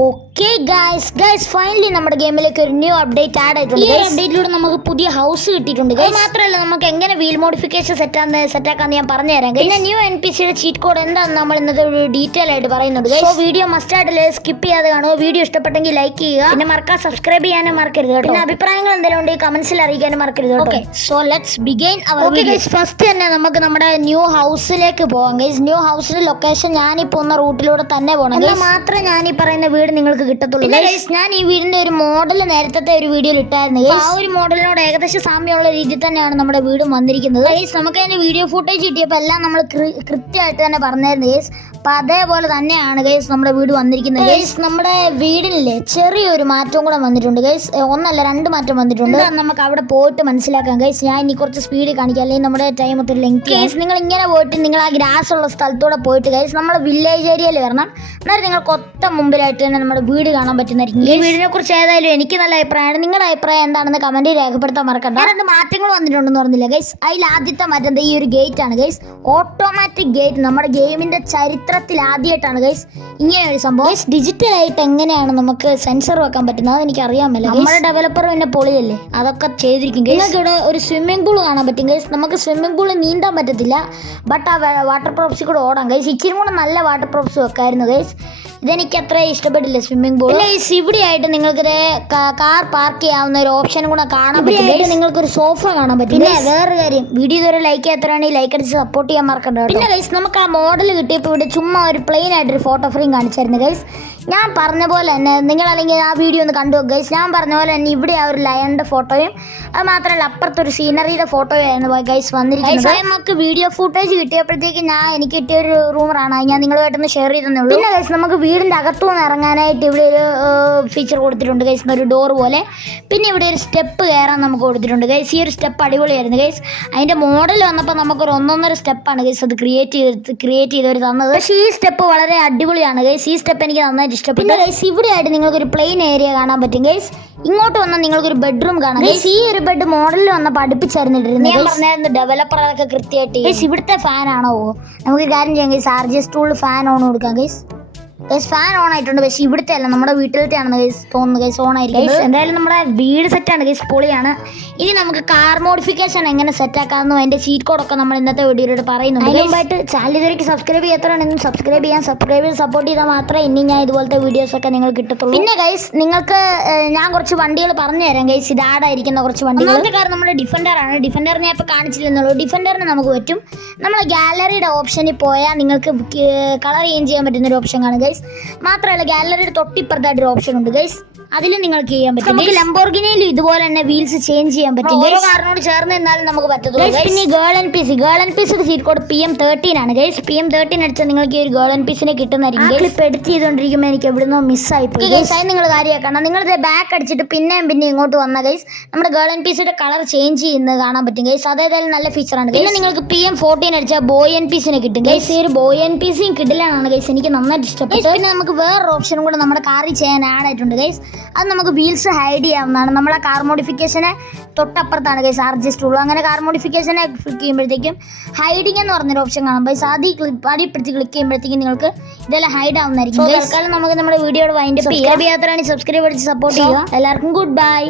Okay guys finally നമ്മുടെ ഗെയിമിലേക്ക് ഒരു new update add ആയിട്ടുണ്ട്. ഈ അപ്ഡേറ്റിലൂടെ നമുക്ക് പുതിയ ഹൗസ് കിട്ടിയിട്ടുണ്ട്. അത് മാത്രമല്ല നമുക്ക് എങ്ങനെ വീൽ മോഡിഫിക്കേഷൻ സെറ്റാക്കാന്ന് ഞാൻ പറഞ്ഞു തരാം. പിന്നെ ന്യൂ NPCയുടെ ചീറ്റ് കോഡ് എന്താണെന്ന് നമ്മൾ ഇന്നത്തെ ഒരു ഡീറ്റെയിൽ ആയിട്ട് പറയുന്നുണ്ട്. സോ വീഡിയോ മസ്റ്റ് ആയിട്ട് സ്കിപ്പ് ചെയ്യാതെ കാണുക. വീഡിയോ ഇഷ്ടപ്പെട്ടെങ്കിൽ ലൈക്ക് ചെയ്യുക, പിന്നെ മറക്കാൻ സബ്സ്ക്രൈബ് ചെയ്യാനും മറക്കരുത് കേട്ടോ. പിന്നെ അഭിപ്രായങ്ങൾ എന്തെങ്കിലും ഉണ്ടെങ്കിൽ കമന്റ്സിൽ അറിയിക്കാനും മറക്കരുത്. Okay, so let's begin our video. First തന്നെ നമുക്ക് നമ്മുടെ ന്യൂ ഹൗസിലേക്ക് പോകാം. ഗൈസ് ന്യൂ ഹൗസിന്റെ ലൊക്കേഷൻ ഞാനിപ്പോൾ പോകുന്ന റൂട്ടിലൂടെ തന്നെ പോകണം. എന്നാൽ മാത്രമേ ഞാൻ ഈ പറയുന്ന വീട് നിങ്ങൾക്ക് കിട്ടത്തുള്ളൂ. ഞാൻ ഈ വീടിന്റെ ഒരു മോഡൽ നേരത്തെ ഒരു വീഡിയോയിൽ ഇട്ടായിരുന്നു. ആ ഒരു മോഡലിനോട് ഏകദേശം സാമ്യമുള്ള രീതിയിൽ തന്നെയാണ് നമ്മുടെ വീടും വന്നിരിക്കുന്നത്. നമുക്ക് അതിന്റെ വീഡിയോ ഫുട്ടേജ് കിട്ടിയപ്പോൾ എല്ലാം നമ്മൾ കൃത്യമായിട്ട് തന്നെ പറഞ്ഞായിരുന്നു ഗൈസ്. അപ്പൊ അതേപോലെ തന്നെയാണ് ഗൈസ് നമ്മുടെ വീട് വന്നിരിക്കുന്നത്. ഗൈസ് നമ്മുടെ വീടിനില്ലേ ചെറിയൊരു മാറ്റവും കൂടെ വന്നിട്ടുണ്ട് ഗൈസ്. ഒന്നല്ല രണ്ട് മാറ്റം വന്നിട്ടുണ്ട്. നമുക്ക് അവിടെ പോയിട്ട് മനസ്സിലാക്കാം ഗൈസ്. ഞാൻ ഇനി കുറച്ച് സ്പീഡിൽ കാണിക്കാം, അല്ലെങ്കിൽ നമ്മുടെ ടൈം ഒത്തിരി ലെങ്ത്. ഗൈസ് നിങ്ങൾ ഇങ്ങനെ പോയിട്ട് നിങ്ങൾ ആ ഗ്രാസ് ഉള്ള സ്ഥലത്തൂടെ പോയിട്ട് ഗൈസ് നമ്മുടെ വില്ലേജ് ഏരിയയിൽ വരണം. എന്നാലും നിങ്ങൾക്ക് ഒത്ത മുമ്പിലായിട്ട് തന്നെ നമ്മുടെ വീട് കാണാൻ പറ്റുന്നതായിരിക്കും. ഈ വീടിനെ കുറിച്ച് ഏതായാലും എനിക്ക് നല്ല അഭിപ്രായമാണ്. നിങ്ങളുടെ അഭിപ്രായം എന്താണെന്ന് കമന്റ് രേഖപ്പെടുത്താൻ മറക്കണ്ട. രണ്ട് മാറ്റങ്ങൾ വന്നിട്ടുണ്ടെന്ന് പറഞ്ഞില്ല ഗൈസ്. അതിൽ ആദ്യത്തെ മാറ്റം ഈ ഒരു ഗേറ്റ് ആണ് ഗൈസ്. ഓട്ടോമാറ്റിക് ഗേറ്റ് നമ്മുടെ ഗെയിമിന്റെ ചരിത്രത്തിൽ ആദ്യമായിട്ടാണ് ഗൈസ് ഇങ്ങനെ ഒരു സംഭവം. ഡിജിറ്റൽ ആയിട്ട് എങ്ങനെയാണ് നമുക്ക് സെൻസർ വെക്കാൻ പറ്റുന്നത് അതെനിക്ക് അറിയാമല്ലോ. നമ്മുടെ ഡെവലപ്പർ പിന്നെ പൊളിയല്ലേ, അതൊക്കെ ചെയ്തിരിക്കും. നിങ്ങൾക്ക് ഇവിടെ ഒരു സ്വിമ്മിംഗ് പൂൾ കാണാൻ പറ്റും ഗൈസ്. നമുക്ക് സ്വിമ്മിംഗ് പൂളിൽ നീന്താൻ പറ്റത്തില്ല, ബട്ട് ആ വാട്ടർ പ്രൂഫ്സിൽ കൂടെ ഓടാം ഗൈസ്. ഇച്ചിരി കൂടെ നല്ല വാട്ടർ പ്രൂഫ്സ് വെക്കായിരുന്നു ഗൈസ്. ഇതെനിക്ക് അത്ര ഇഷ്ടപ്പെട്ടില്ല സ്വിമ്മിംഗ് പൂൾ. ഇവിടെ ആയിട്ട് നിങ്ങൾക്ക് കാർ പാർക്ക് ചെയ്യാവുന്ന ഒരു ഓപ്ഷൻ കൂടെ കാണാൻ പറ്റും. നിങ്ങൾക്ക് ഒരു സോഫ കാണാൻ പറ്റും. പിന്നെ വേറൊരു കാര്യം, വീഡിയോ ഇതുവരെ ലൈക്ക് ചെയ്യാത്തവരാണെങ്കിൽ ലൈക്ക് അടിച്ച് സപ്പോർട്ട് ചെയ്യാൻ മറക്കണ്ട. പിന്നെ ഗൈസ് നമുക്ക് ആ മോഡൽ കിട്ടിയപ്പോൾ ഇവിടെ ചുമ്മാ ഒരു പ്ലെയിൻ ആയിട്ടൊരു ഫോട്ടോ ഫ്രെയിം കാണിച്ചായിരുന്നു ഗൈസ്. ഞാൻ പറഞ്ഞ പോലെ തന്നെ നിങ്ങൾ അല്ലെങ്കിൽ ആ വീഡിയോ ഒന്ന് കണ്ടു ഗൈസ്. ഞാൻ പറഞ്ഞ പോലെ തന്നെ ഇവിടെ ആ ഒരു ലയണിന്റെ ഫോട്ടോയും അത് മാത്രമല്ല അപ്പുറത്തൊരു സീനറിയുടെ ഫോട്ടോയായിരുന്നു ഗൈസ് വന്നിരിക്കുന്നത്. നമുക്ക് വീഡിയോ ഫുട്ടേജ് കിട്ടിയപ്പോഴത്തേക്ക് എനിക്ക് കിട്ടിയൊരു റൂമറാണ്, ഞാൻ നിങ്ങളുമായിട്ടൊന്ന് ഷെയർ ചെയ്തേ ഉള്ളൂ. പിന്നെ ഗൈസ് നമുക്ക് വീടിന്റെ അകത്തുനിന്ന് ഇറങ്ങാനായിട്ട് ഇവിടെ ഒരു ഫീച്ചർ കൊടുത്തിട്ടുണ്ട് ഗൈസ്, ഒരു ഡോർ പോലെ. പിന്നെ ഇവിടെ ഒരു സ്റ്റെപ്പ് കയറാൻ നമുക്ക് കൊടുത്തിട്ടുണ്ട് ഗൈസ്. ഈ ഒരു സ്റ്റെപ്പ് അടിപൊളിയായിരുന്നു ഗൈസ്. അതിന്റെ മോഡൽ വന്നപ്പോൾ നമുക്കൊരു ഒന്നൊന്നര സ്റ്റെപ്പാണ് ഗൈസ് അത് ക്രിയേറ്റ് ചെയ്തവർ തന്നത്. പക്ഷേ ഈ സ്റ്റെപ്പ് വളരെ അടിപൊളിയാണ് ഗൈസ്. ഈ സ്റ്റെപ്പ് എനിക്ക് നന്നായിട്ട് ഇഷ്ടപ്പെട്ടു. പിന്നെ ഗൈസ് ഇവിടെ ആയിട്ട് നിങ്ങൾക്കൊരു പ്ലെയിൻ ഏരിയ കാണാൻ പറ്റും ഗൈസ്. ഇങ്ങോട്ട് വന്നാൽ നിങ്ങൾക്കൊരു ബെഡ്റൂം കാണാം ഗൈസ്. ഈ ഒരു ബെഡ് മോഡലിൽ വന്നപ്പോൾ അടുപ്പിച്ചായിരുന്നിട്ടിരുന്നത്. ഞാൻ പറഞ്ഞായിരുന്നു ഡെവലപ്പർ അതൊക്കെ കൃത്യമായിട്ട് ഗൈസ്. ഇവിടുത്തെ ഫാൻ ആണോ നമുക്ക് കാര്യം ചെയ്യാം ഗൈസ്. RGS ടൂളിൽ ഫാൻ ഓൺ കൊടുക്കാം ഗൈസ്. ഫാൻ ഓൺ ആയിട്ടുണ്ട്, പക്ഷേ ഇവിടുത്തെ അല്ല നമ്മുടെ വീട്ടിലത്തെ ആണെന്ന് ഗൈസ് തോന്നുന്നു ഗൈസ് ഓൺ ആയിരിക്കും. എന്തായാലും നമ്മുടെ വീട് സെറ്റാണ് ഗൈസ്, പൊളിയാണ്. ഇനി നമുക്ക് കാർ മോഡിഫിക്കേഷൻ എങ്ങനെ സെറ്റാക്കാമെന്നും അതിന്റെ ചീറ്റ് കോഡൊക്കെ നമ്മൾ ഇന്നത്തെ വീഡിയോയിലൂടെ പറയുന്നുണ്ട്. അതിനുമ്പായിട്ട് ചാനൽ ഇതുവരെയ്ക്ക് സബ്സ്ക്രൈബ് ചെയ്യാത്തവരാണെങ്കിൽ സബ്സ്ക്രൈബ് ചെയ്ത് സപ്പോർട്ട് ചെയ്താൽ മാത്രമേ ഇനി ഞാൻ ഇതുപോലത്തെ വീഡിയോസ് ഒക്കെ നിങ്ങൾ കിട്ടത്തുള്ളൂ. പിന്നെ ഗൈസ് നിങ്ങൾക്ക് ഞാൻ കുറച്ച് വണ്ടികൾ പറഞ്ഞു തരാം ഗൈസ്. ഇത് ആഡായിരിക്കുന്ന കുറച്ച് വണ്ടികൾ. ഒന്നാമത്തെ കാർ നമ്മുടെ ഡിഫൻഡറാണ്. ഡിഫൻഡർ ഞാൻ ഇപ്പോൾ കാണിച്ചില്ലെന്നുള്ളൂ. ഡിഫൻഡറിന് നമുക്ക് പറ്റും. നമ്മുടെ ഗാലറിയുടെ ഓപ്ഷനിൽ പോയാൽ നിങ്ങൾക്ക് കളർ ചേഞ്ച് ചെയ്യാൻ പറ്റുന്നൊരു ഓപ്ഷൻ കാണും ഗൈസ്. മാത്രമല്ല ഗാലറിയുടെ തൊട്ടിപ്പുറത്തായിട്ടൊരു ഓപ്ഷൻ ഉണ്ട് ഗൈസ്, അതിലും നിങ്ങൾക്ക് ചെയ്യാൻ പറ്റും. നമുക്ക് ലംബോർഗിനിയിലും ഇതുപോലെ തന്നെ വീൽസ് ചേഞ്ച് ചെയ്യാൻ പറ്റും. ഓരോ കാറിനോട് ചേർന്ന് നിന്നാലും നമുക്ക് പറ്റത്തുള്ളൂ. പിന്നെ ഗേൾ NPCയുടെ സീറ്റ് കോഡ് PM13 ആണ് ഗൈസ്. PM13 അടിച്ചാൽ നിങ്ങൾക്ക് ഈ ഒരു ഗേൾ NPCനെ കിട്ടുന്നതായിരിക്കും. ക്ലിപ്പ് എഡിറ്റ് ചെയ്തുകൊണ്ടിരിക്കുമ്പോൾ എനിക്ക് എവിടുന്നോ മിസ്സായി പോയി ഗൈസ്. അത് നിങ്ങൾ കാര്യമാക്കണം. നിങ്ങളുടെ ബാക്ക് അടിച്ചിട്ട് പിന്നെ ഇങ്ങോട്ട് വന്ന ഗൈസ് നമ്മുടെ ഗേൾ NPCയുടെ കളർ ചേഞ്ച് ചെയ്യുന്നത് കാണാൻ പറ്റും ഗൈസ്. അതേതായാലും നല്ല ഫീച്ചറാണ്. പിന്നെ നിങ്ങൾക്ക് PM14 അടിച്ചാൽ ബോയ് NPCനെ കിട്ടും ഗൈസ്. ഈ ഒരു ബോയ് NPCയും കിടിലാണ് ഗൈസ്, എനിക്ക് നന്നായിട്ട് ഇഷ്ടപ്പെട്ടു. പിന്നെ നമുക്ക് വേറൊരു ഓപ്ഷനും കൂടെ നമ്മുടെ കാറിൽ ചെയ്യാൻ ആഡ് ആയിട്ടുണ്ട് ഗൈസ്. അത് നമുക്ക് വീൽസ് ഹൈഡ് ചെയ്യാവുന്നതാണ്. നമ്മളെ കാർ മോഡിഫിക്കേഷനെ തൊട്ടപ്പുറത്താണ് ഗൈസ് RGS ടൂൾ. അങ്ങനെ കാർ മോഡിഫിക്കേഷനെ ക്ലിക്ക് ചെയ്യുമ്പോഴത്തേക്കും ഹൈഡിങ് എന്ന് പറഞ്ഞൊരു ഓപ്ഷൻ കാണും ഗൈസ്. അടിപ്പെടുത്തി ക്ലിക്ക് ചെയ്യുമ്പോഴത്തേക്കും നിങ്ങൾക്ക് ഇതെല്ലാം ഹൈഡ് ആവുന്നതായിരിക്കും. തൽക്കാലം നമുക്ക് നമ്മുടെ വീഡിയോയുടെ വൈൻഡപ്പ് ചെയ്യാം. സബ്സ്ക്രൈബ് ചെയ്യാത്തവരാണെങ്കിൽ സബ്സ്ക്രൈബ് അടിച്ച് സപ്പോർട്ട് ചെയ്യുക. എല്ലാവർക്കും ഗുഡ് ബൈ.